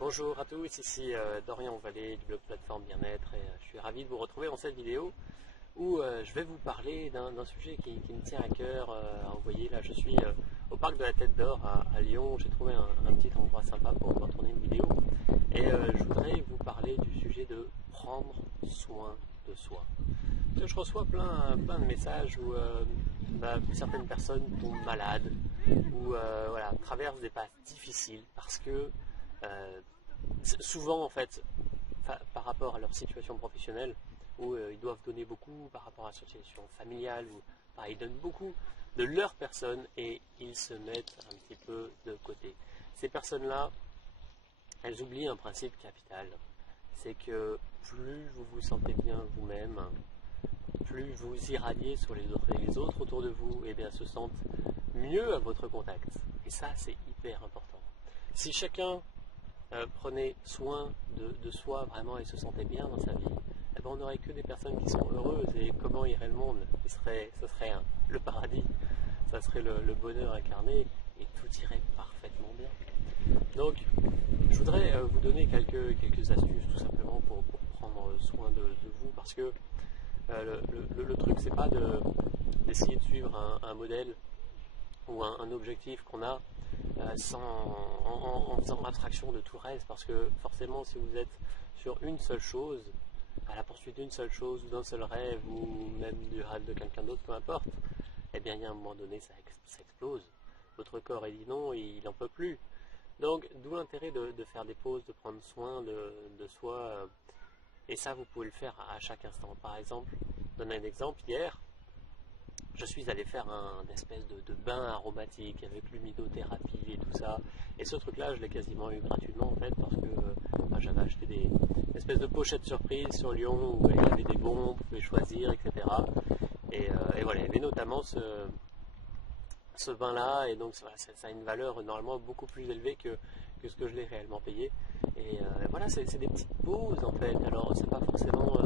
Bonjour à tous, ici Dorian Vallée du blog Plateforme Bien-être et je suis ravi de vous retrouver dans cette vidéo où je vais vous parler d'un sujet qui me tient à cœur. Vous voyez là je suis au parc de la Tête d'Or à Lyon, j'ai trouvé un petit endroit sympa pour tourner une vidéo et je voudrais vous parler du sujet de prendre soin de soi. Je reçois plein de messages où certaines personnes tombent malades ou voilà, traversent des passes difficiles parce que souvent en fait par rapport à leur situation professionnelle où ils doivent donner beaucoup par rapport à la situation familiale où ils donnent beaucoup de leur personne et ils se mettent un petit peu de côté. Ces personnes-là, elles oublient un principe capital, c'est que plus vous vous sentez bien vous-même, plus vous irradiez sur les autres, et les autres autour de vous se sentent mieux à votre contact. Et ça, c'est hyper important. Si chacun prenait soin de soi vraiment et se sentait bien dans sa vie, on n'aurait que des personnes qui sont heureuses. Et comment irait le monde? Ce serait le paradis, ça serait le bonheur incarné et tout irait parfaitement bien. Donc, je voudrais vous donner quelques astuces tout simplement pour prendre soin de vous, parce que le truc, c'est pas d'essayer de suivre un modèle ou un objectif qu'on a en faisant abstraction de tout le reste, parce que forcément si vous êtes sur une seule chose, à la poursuite d'une seule chose ou d'un seul rêve ou même du rêve de quelqu'un d'autre, peu importe, il y a un moment donné ça explose. Votre corps il dit non, il n'en peut plus. Donc d'où l'intérêt de faire des pauses, de prendre soin de soi, et ça vous pouvez le faire à chaque instant. Par exemple, je donne un exemple, hier je suis allé faire un espèce de bain aromatique avec l'humidotherapie et tout ça. Et ce truc-là, je l'ai quasiment eu gratuitement en fait, parce que j'avais acheté des espèces de pochettes surprises sur Lyon où il y avait des bons, on pouvait choisir, etc. Et voilà, il y avait notamment ce bain-là, et donc voilà, ça a une valeur normalement beaucoup plus élevée que ce que je l'ai réellement payé. Et voilà, c'est des petites pauses en fait. Alors, c'est pas forcément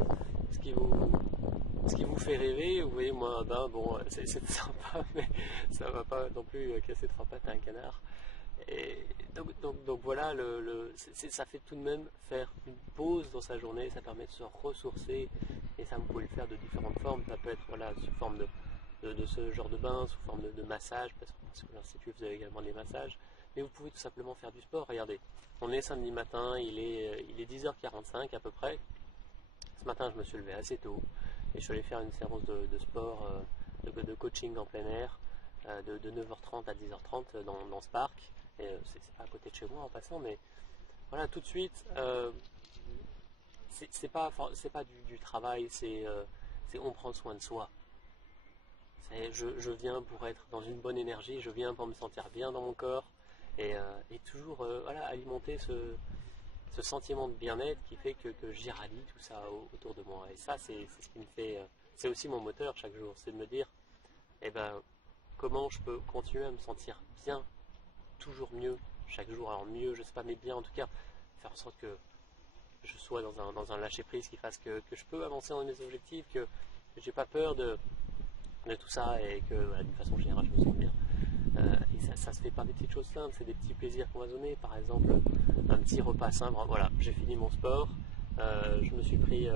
ce qui vous fait rêver. Vous voyez, moi, un bain, bon, c'est sympa, mais ça va pas non plus casser trois pattes à un canard. Et donc voilà, ça fait tout de même faire une pause dans sa journée, ça permet de se ressourcer, et ça vous pouvez le faire de différentes formes. Ça peut être voilà, sous forme de ce genre de bain, sous forme de massage, parce que l'Institut vous avez également des massages, mais vous pouvez tout simplement faire du sport. Regardez, on est samedi matin, il est 10h45 à peu près. Ce matin je me suis levé assez tôt et je suis allé faire une séance de sport, de coaching en plein air, de 9h30 à 10h30 dans ce parc. Et c'est pas à côté de chez moi en passant, mais voilà, tout de suite, c'est pas du travail, c'est on prend soin de soi. Je viens pour être dans une bonne énergie, je viens pour me sentir bien dans mon corps, et toujours voilà, alimenter ce sentiment de bien-être qui fait que j'irradie tout ça autour de moi. Et ça, c'est ce qui me fait, c'est aussi mon moteur chaque jour, c'est de me dire, comment je peux continuer à me sentir bien, toujours mieux, chaque jour. Alors mieux, je sais pas, mais bien en tout cas, faire en sorte que je sois dans un lâcher-prise qui fasse que je peux avancer dans mes objectifs, que j'ai pas peur de tout ça, et que voilà, d'une façon générale je me sens bien. Et ça se fait par des petites choses simples, c'est des petits plaisirs qu'on va donner, par exemple un petit repas simple. Voilà, j'ai fini mon sport, je me suis pris,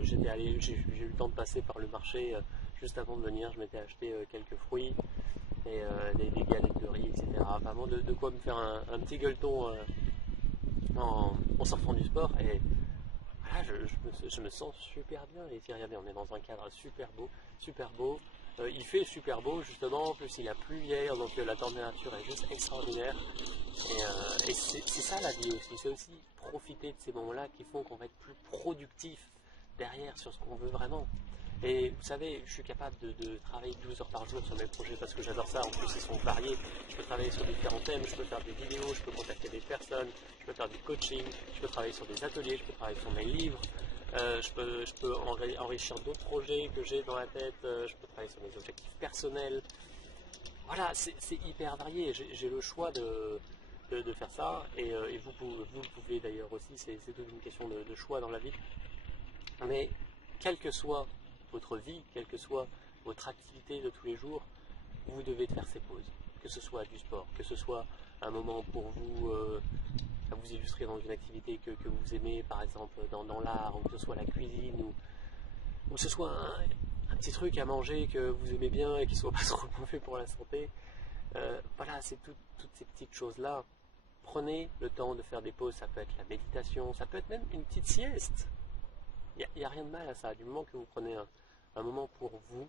j'ai eu le temps de passer par le marché juste avant de venir, je m'étais acheté quelques fruits et des galettes de riz, etc. Vraiment de quoi me faire un petit gueuleton en sortant du sport, et voilà, je me sens super bien. Et ici, regardez, on est dans un cadre super beau. Il fait super beau justement, en plus il a plu hier, donc la température est juste extraordinaire. Et c'est ça la vie aussi, c'est aussi profiter de ces moments-là qui font qu'on va être plus productif derrière sur ce qu'on veut vraiment. Et vous savez, je suis capable de travailler 12 heures par jour sur mes projets parce que j'adore ça. En plus, ils sont variés. Je peux travailler sur différents thèmes, je peux faire des vidéos, je peux contacter des personnes, je peux faire du coaching, je peux travailler sur des ateliers, je peux travailler sur mes livres, je peux enrichir d'autres projets que j'ai dans la tête, je peux travailler sur mes objectifs personnels. Voilà, c'est hyper varié. J'ai le choix de faire ça, et vous le pouvez d'ailleurs aussi. C'est toute une question de choix dans la vie. Mais quelle que soit votre vie, quelle que soit votre activité de tous les jours, vous devez faire ces pauses. Que ce soit du sport, que ce soit un moment pour vous à vous illustrer dans une activité que vous aimez, par exemple dans l'art, ou que ce soit la cuisine, ou que ce soit un petit truc à manger que vous aimez bien et qui ne soit pas trop mauvais pour la santé. Voilà, c'est toutes ces petites choses-là. Prenez le temps de faire des pauses, ça peut être la méditation, ça peut être même une petite sieste. Il n'y a rien de mal à ça, du moment que vous prenez un moment pour vous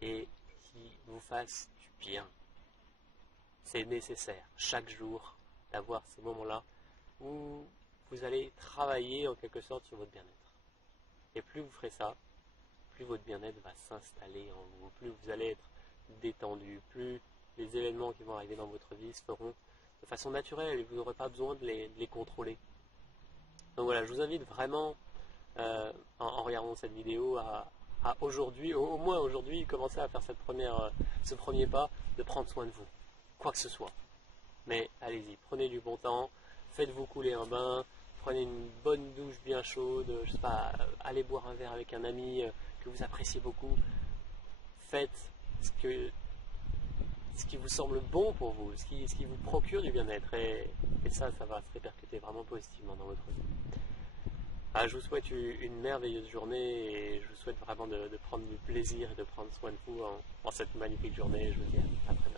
et qui vous fasse du bien. C'est nécessaire, chaque jour, d'avoir ces moments-là où vous allez travailler en quelque sorte sur votre bien-être. Et plus vous ferez ça, plus votre bien-être va s'installer en vous, plus vous allez être détendu, plus les événements qui vont arriver dans votre vie se feront de façon naturelle et vous n'aurez pas besoin de les contrôler. Donc voilà, je vous invite vraiment, en regardant cette vidéo, à aujourd'hui, au moins aujourd'hui, commencer à faire ce premier pas de prendre soin de vous, quoi que ce soit. Mais allez-y, prenez du bon temps, faites-vous couler un bain, prenez une bonne douche bien chaude, je sais pas, allez boire un verre avec un ami que vous appréciez beaucoup. Faites ce qui vous semble bon pour vous, ce qui vous procure du bien-être. Et ça va se répercuter vraiment positivement dans votre vie. Je vous souhaite une merveilleuse journée et je vous souhaite vraiment de prendre du plaisir et de prendre soin de vous en cette magnifique journée. Je vous dis à très bientôt.